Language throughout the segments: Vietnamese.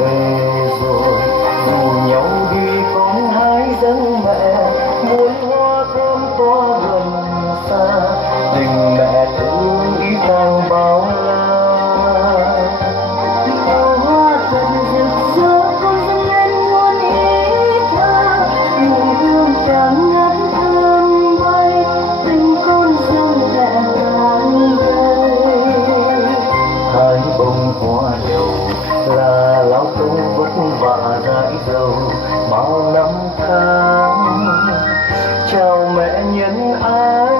về rồi, dù nhau đi con hái dâng mẹ, muôn hoa thơm tỏa gần xa, tình mẹ thương ý càng bao la. Hoa thật rực rỡ con dâng lên muôn ý thơ, mùi hương càng ngát thơm bay, tình con dâng mẹ càng đầy. Hai bông hoa đầu là lao công vất vả rải rầu bao năm tháng. Chào mẹ nhân ái,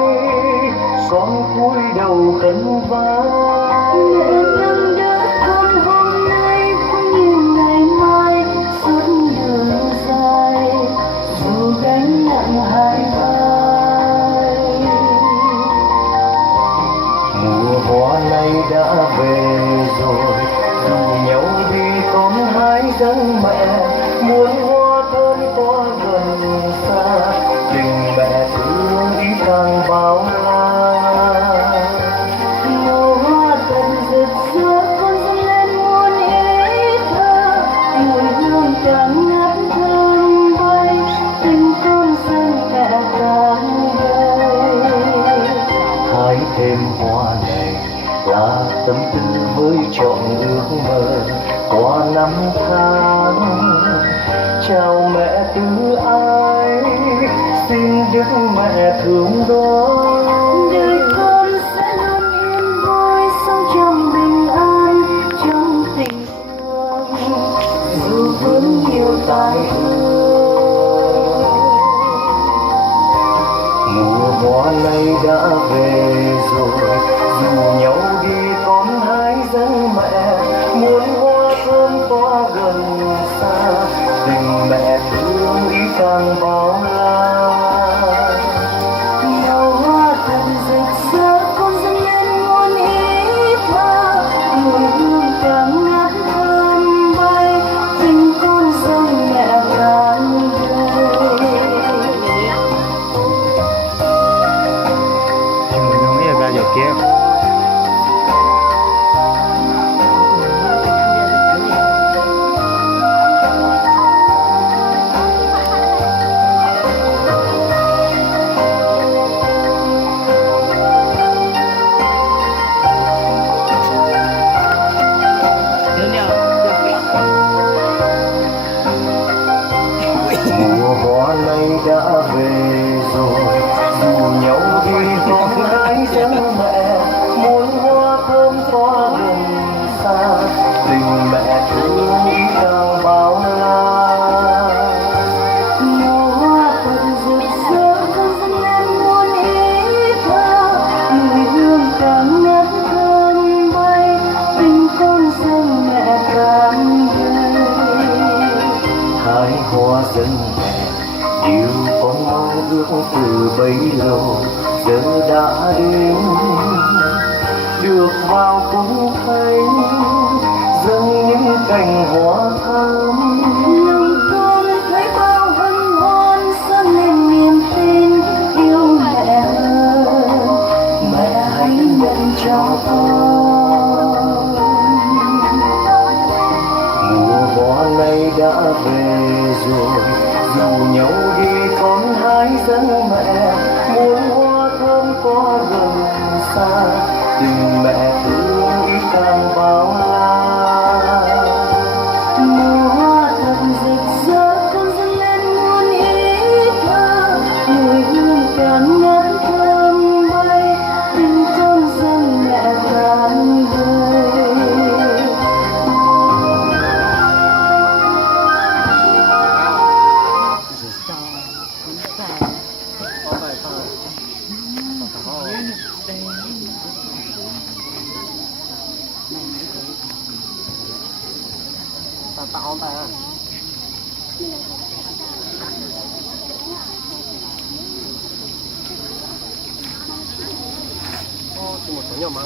con cúi đầu khấn vái. Mẹ nâng đỡ con hôm nay cũng như ngày mai, suốt đường dài dù gánh nặng hai vai. Mùa hoa này đã về rồi, dù nhau đi con hái dâng mẹ, muôn hoa thơm tỏa gần xa, tình mẹ thương ý càng bao la. Màu hoa thật rực rỡ con dâng lên muôn ý thơ, mùi hương càng ngát thơm bay, tình con dâng mẹ càng đầy. Hái thêm hoa này là tâm tư với trọn ước mơ qua năm tháng. Chào mẹ từ ái, xin đức mẹ thương đón. Đời con sẽ luôn yên vui sống trong bình an, trong tình thương dù vướng nhiều tai ương. Mùa hoa này đã về rồi, dù nhau đi con hái dâng mẹ, muôn hoa thơm tỏa gần xa, tình mẹ thương ý càng bao la. Màu hoa thật rực rỡ con dâng lên muôn ý thơ, mùi hương càng ngát thơm bay, tình con dâng mẹ càng đầy. Não ia dar de quê? Mùa hoa này đã về rồi, dù nhau đi con hái dâng mẹ, muôn hoa thơm tỏa gần xa, tình mẹ thương ý càng bao la. Màu hoa thật rực rỡ con dâng lên muôn ý thơ, mùi hương càng ngát thơm bay, tình con dâng mẹ càng đầy. Hái hoa dâng mẹ, điều con mong ước từ bấy lâu giờ đã đến. Được vào cung thánh dâng những cành hoa thơm, Lòng con thấy bao hân hoan dâng lên niềm tin yêu mẹ hơn, mẹ hãy nhận cho con. mùa hoa này đã về rồi, dù nhau đi con hái dâng mẹ, muôn hoa thơm tỏa gần xa, tình mẹ thương ý càng bao la. Màu hoa thật rực rỡ con dâng lên muôn ý thơ, mùi hương càng ngát thơm bay, tình con dâng mẹ càng đầy. Tạo mà. Một số nhỏ mà.